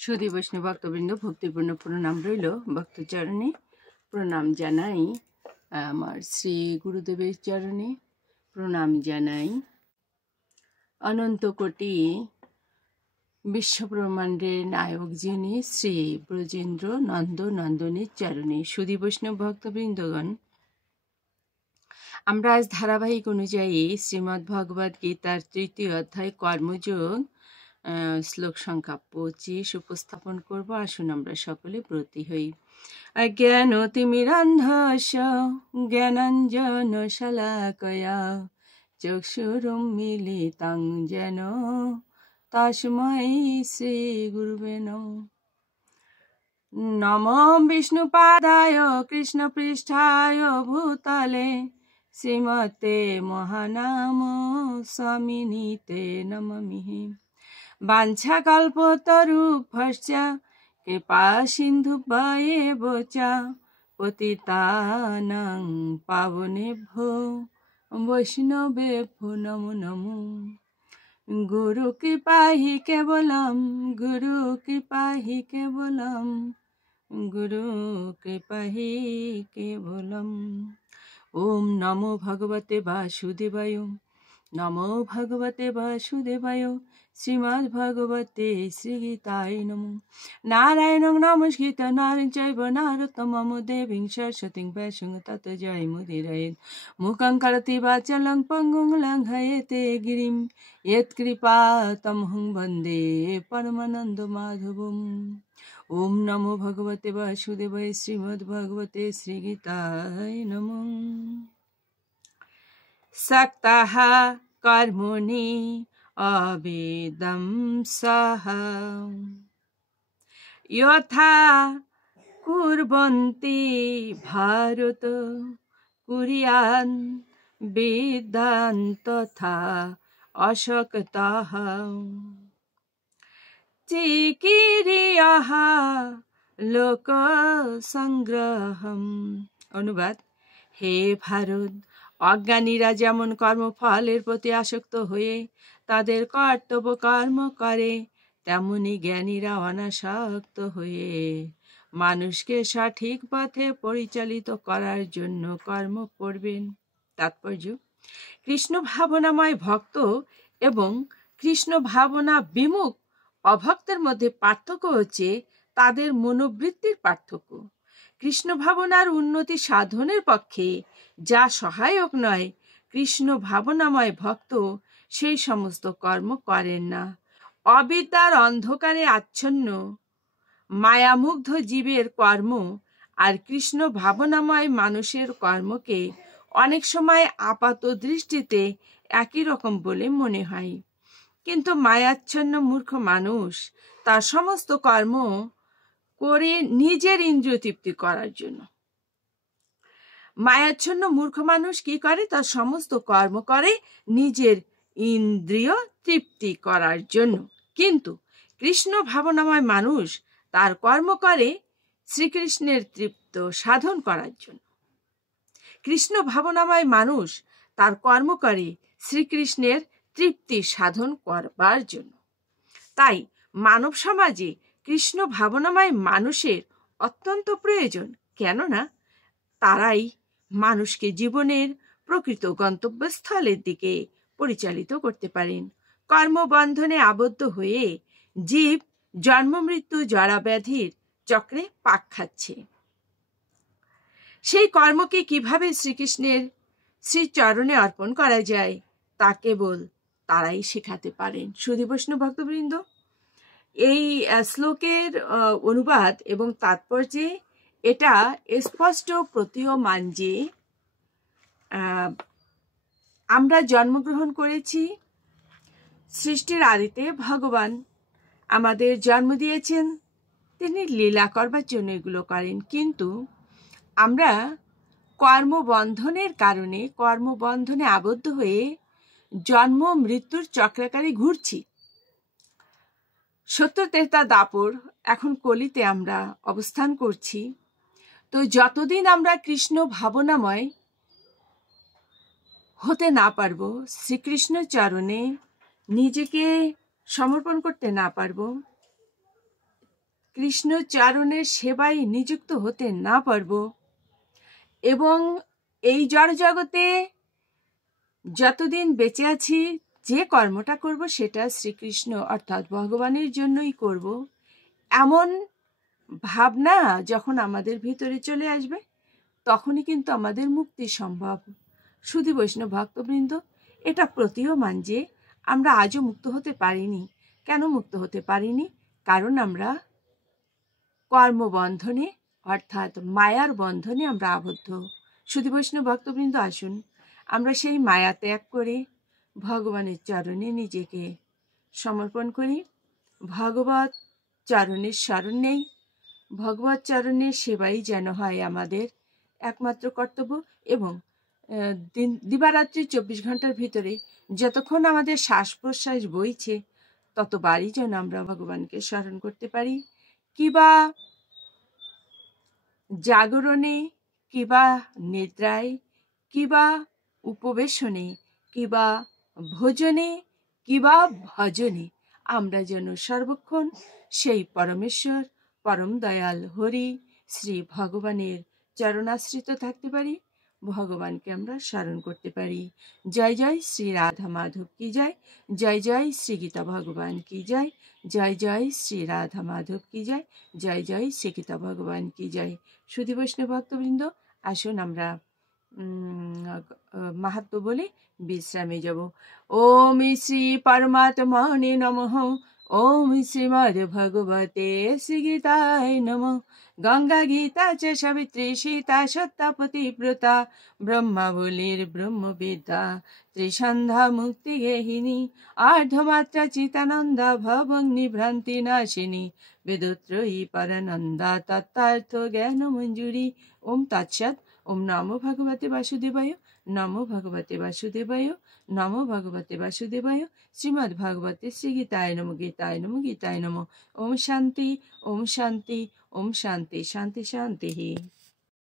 সুধী বৈষ্ণব ভক্তবৃন্দ, ভক্তিপূর্ণ প্রণাম রইল। ভক্তচরণে প্রণাম জানাই, আমার শ্রী গুরুদেবের চরণে প্রণাম জানাই, অনন্ত কোটি বিশ্বব্রহ্মাণ্ডের নায়ক যিনি শ্রী ব্রজেন্দ্র নন্দনের চরণে। সুধী বৈষ্ণব ভক্তবৃন্দগণ, আমরা আজ ধারাবাহিক অনুযায়ী শ্রীমদ্ ভগবদ গীতার ৩য় অধ্যায় কর্মযোগ শ্লোক সংখ্যা ২৫ উপস্থাপন করব। আসুন আমরা সকলে ব্রতী হই। অজ্ঞানতিমিরান্ধস্য জ্ঞানাঞ্জন শলাকয়া চক্ষুরুন্মিলিतं যেন তস্मै শ্রী গুরুবে নমঃ। নমো বিষ্ণুপাদায় কৃষ্ণপৃষ্ঠায় ভূতলে শ্রীমতে মহানাম স্বামিনীতে নমামিহি। বাঞ্ছাকল্পতরুভ্যশ্চ কৃপা সিন্ধুভ্যেব চ পতিতানাং পাবনেভ্যো বৈষ্ণবেভ্যো নমো নমো। গুরু কৃপা হি কেবলম, গুরু কৃপা হি কেবলম, গুরু কৃপা হি কেবলম। ওম নমো ভগবতে বাসুদেবায়, নমো ভগবতে বাসুদেবায়। শ্রীমদ্ ভগবতে শ্রীগীতায় নমঃ। নারায়ণং নমস্কৃত্য নরং চৈব নরোত্তমং দেবীং সরস্বতীং ব্যাসং ততো জয়মুদীরয়েৎ। মূকং করোতি বাচালং পঙ্গুং লঙ্ঘয়তে গিরিং यत्कृपातमहं वन्दे परमानन्दमाधवम्। ओम नमो भगवते वासुदेवाय। श्रीमद्भगवते श्रीगीताय नमः। सक्ताः कर्मणि अवेदं सः यथा कुर्वन्ति भारत कुर्यान् वेदान् तथा অশক্তাঃ চিকিরিয়াঃ লোকসংগ্রহম। অনুবাদ: হে ভারত, অজ্ঞানীরা যেমন কর্মফলের প্রতি আসক্ত হয়ে তাদের কর্তব্য কর্ম করে, তেমনি জ্ঞানীরা অনাসক্ত হয়ে মানুষকে সঠিক পথে পরিচালিত করার জন্য কর্ম করবেন। তাৎপর্য: কৃষ্ণ ভাবনাময় ভক্ত এবং কৃষ্ণ ভাবনা বিমুখ অভক্তের মধ্যে পার্থক্য হচ্ছে তাদের মনোবৃত্তির পার্থক্য। কৃষ্ণ ভাবনার উন্নতি সাধনের পক্ষে যা সহায়ক নয়, কৃষ্ণ ভাবনাময় ভক্ত সেই সমস্ত কর্ম করেন না। অবিদ্যার অন্ধকারে আচ্ছন্ন মায়ামুগ্ধ জীবের কর্ম আর কৃষ্ণ ভাবনাময় মানুষের কর্মকে অনেক সময় আপাত দৃষ্টিতে একই রকম বলে মনে হয়, কিন্তু মায়াচ্ছন্ন মূর্খ মানুষ তার সমস্ত কর্ম করে নিজের ইন্দ্রিয় তৃপ্তি করার জন্য। মায়াচ্ছন্ন মূর্খ মানুষ কি করে? তার সমস্ত কর্ম করে নিজের ইন্দ্রিয় তৃপ্তি করার জন্য। কিন্তু কৃষ্ণ ভাবনাময় মানুষ তার কর্ম করে শ্রীকৃষ্ণের তৃপ্ত সাধন করার জন্য। কৃষ্ণ ভাবনাময় মানুষ তার কর্ম করে শ্রীকৃষ্ণের তৃপ্তি সাধন করবার জন্য। তাই মানব সমাজে কৃষ্ণ ভাবনাময় মানুষের অত্যন্ত প্রয়োজন, কেননা তারাই মানুষকে জীবনের প্রকৃত গন্তব্যস্থলের দিকে পরিচালিত করতে পারেন। কর্মবন্ধনে আবদ্ধ হয়ে জীব জন্ম মৃত্যু জরা ব্যাধির চক্রে পাক খাচ্ছে। সেই কর্মকে কিভাবে শ্রীকৃষ্ণের শ্রীচরণে অর্পণ করা যায় তা কেবল তারাই শেখাতে পারেন। সুধী বৈষ্ণব ভক্তবৃন্দ, এই শ্লোকের অনুবাদ এবং তাৎপর্যে এটা স্পষ্ট প্রতীয়মান যে আমরা জন্মগ্রহণ করেছি সৃষ্টির আদিতে। ভগবান আমাদের জন্ম দিয়েছেন, তিনি লীলা করবার জন্য এগুলো করেন, কিন্তু আমরা কর্মবন্ধনের কারণে কর্মবন্ধনে আবদ্ধ হয়ে জন্ম মৃত্যুর চক্রাকারে ঘুরছি। সত্য ত্রেতা দাপর এখন কলিতে আমরা অবস্থান করছি। তো যতদিন আমরা কৃষ্ণ ভাবনাময় হতে না পারবো, শ্রীকৃষ্ণ চরণে নিজেকে সমর্পণ করতে না পারবো, কৃষ্ণচরণের সেবায় নিযুক্ত হতে না পারব এবং এই জড় জগতে যতদিন বেঁচে আছি যে কর্মটা করব সেটা শ্রীকৃষ্ণ অর্থাৎ ভগবানের জন্যই করব, এমন ভাবনা যখন আমাদের ভিতরে চলে আসবে তখনই কিন্তু আমাদের মুক্তি সম্ভব। শুধু বৈষ্ণব ভক্তবৃন্দ, এটা প্রতীয়মান যে আমরা আজও মুক্ত হতে পারিনি। কেন মুক্ত হতে পারিনি? কারণ আমরা কর্মবন্ধনে অর্থাৎ মায়ার বন্ধনে আমরা আবদ্ধ। শুধু বৈষ্ণব ভক্তবৃন্দ, আসুন আমরা সেই মায়া ত্যাগ করে ভগবানের চরণে নিজেকে সমর্পণ করি। ভগবত চরণের শরণ নেই, ভগবত চরণের সেবাই যেন হয় আমাদের একমাত্র কর্তব্য। এবং দিবারাত্রি 24 ঘন্টার ভিতরে যতক্ষণ আমাদের শ্বাস প্রশ্বাস বইছে ততবারই যেন আমরা ভগবানকে স্মরণ করতে পারি। কিবা জাগরণে, কিবা নিদ্রায়, কিবা উপবেশনে, কিবা ভোজনে, কিবা ভজনে আমরা যেন সর্বক্ষণ সেই পরমেশ্বর পরম দয়াল হরি শ্রী ভগবানের চরণাশ্রিত থাকতে পারি, ভগবানকে আমরা স্মরণ করতে পারি। জয় জয় শ্রী রাধা মাধব কি জয়, জয় জয় শ্রী গীতা ভগবান কি জয়, জয় জয় শ্রী রাধা মাধব কি জয়, জয় জয় শ্রী গীতা ভগবান কি জয়। সুধী বৈষ্ণব ভক্তবৃন্দ, আসুন আমরা মাহাত্ম্য বলে বিশ্রামে যাব। ওম শ্রী পরমাত্মনে নমঃ, ওম শ্রীমদ্ ভগবতে শ্রীগীতায় নমঃ। গঙ্গা গীতা চ সাবিত্রী সীতা সত্তা পতিব্রতা, ব্রহ্মাবলীর ব্রহ্মবিদ্যা ত্রিসন্ধ্যা মুক্তি গেহিনী, আর্ধমাত্রা চিতানন্দা ভবগ্নি ভ্রান্তি নাশিনী, বেদত্রয়ী পরানন্দা তত্ত্বার্থ জ্ঞান মঞ্জুরি। ওম তৎসৎ। ওম নমো ভগবতে বাসুদেবায়, নমো ভগবতে বাসুদেবায়, নমো ভগবতে বাসুদেবায়। শ্রীমদ্ ভগবতে শ্রী গীতায় নমঃ, গীতায় নমঃ, গীতায় নমঃ। ওম শান্তি, ওম শান্তি, ওম শান্তি, শান্তি শান্তি।